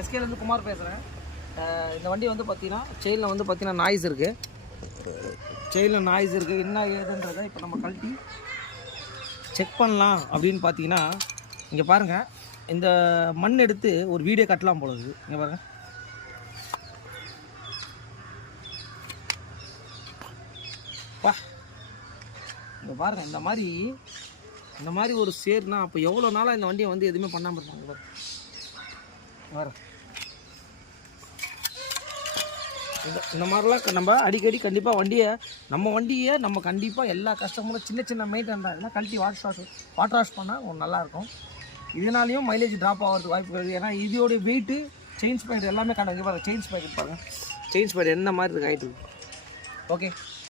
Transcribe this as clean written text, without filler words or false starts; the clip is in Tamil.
எஸ்கேலேருந்து குமார் பேசுகிறேன். இந்த வண்டி வந்து பார்த்தீங்கன்னா செயினில் வந்து பார்த்தீங்கன்னா நாய்ஸ் இருக்குது. என்ன ஏதுன்றதை இப்போ நம்ம கழட்டி செக் பண்ணலாம் அப்படின்னு பார்த்தீங்கன்னா இங்கே பாருங்கள், இந்த மண் எடுத்து ஒரு வீடியோ கட்டலாம் போல இருக்குது. இங்கே பாருங்கள், பா இங்கே பாருங்கள், இந்த மாதிரி ஒரு சேர்னா அப்போ எவ்வளோ நாளாக இந்த வண்டியை வந்து எதுவுமே பண்ணாமல் இருக்காங்க பாருங்க. இந்த மாதிரிலாம் நம்ம அடிக்கடி கண்டிப்பாக நம்ம வண்டியை கண்டிப்பாக எல்லா கஸ்டமரும் சின்ன மெயின்டைன் தான் கழட்டி வாட்டர் வாஷ் பண்ணால் ஒரு நல்லாயிருக்கும். இதனாலையும் மைலேஜ் ட்ராப் ஆகிறதுக்கு வாய்ப்பு இருக்குது. ஏன்னா இதோடைய வெயிட்டு செயின் ஸ்பைடு எல்லாமே கணக்கு பாருங்கள். செயின் ஸ்பைடு பாருங்கள், செயின் ஸ்பைடு என்ன மாதிரி இருக்குது ஹைட்டு. ஓகே.